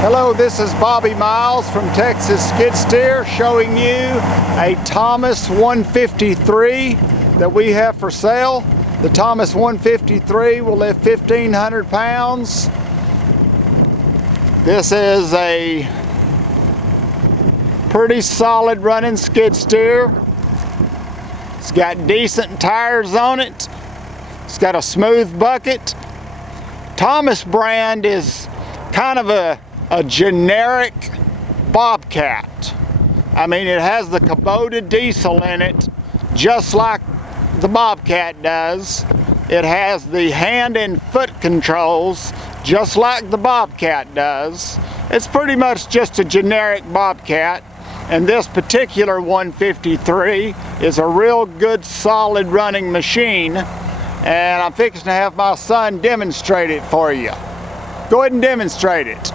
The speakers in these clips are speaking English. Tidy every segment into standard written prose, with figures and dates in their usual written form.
Hello, this is Bobby Miles from Texas Skid Steer showing you a Thomas 153 that we have for sale. The Thomas 153 will lift 1,500 pounds. This is a pretty solid running skid steer. It's got decent tires on it. It's got a smooth bucket. Thomas brand is kind of a generic Bobcat. I mean, it has the Kubota diesel in it, just like the Bobcat does. It has the hand and foot controls, just like the Bobcat does. It's pretty much just a generic Bobcat, and this particular 153 is a real good, solid running machine, and I'm fixing to have my son demonstrate it for you. Go ahead and demonstrate it.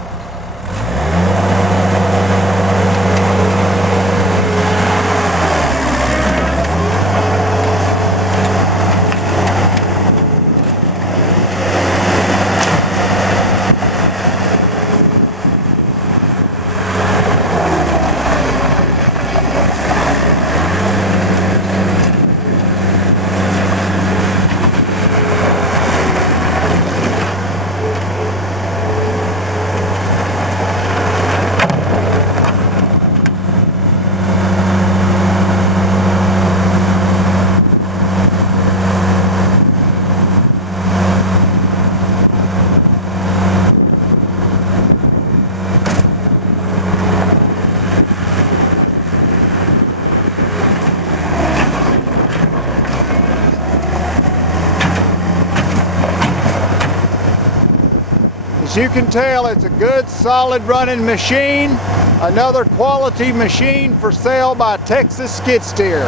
As you can tell, it's a good, solid running machine. Another quality machine for sale by Texas Skid Steer.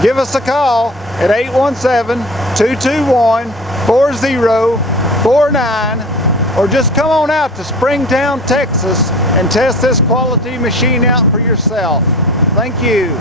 Give us a call at 817-221-4049, or just come on out to Springtown, Texas and test this quality machine out for yourself. Thank you.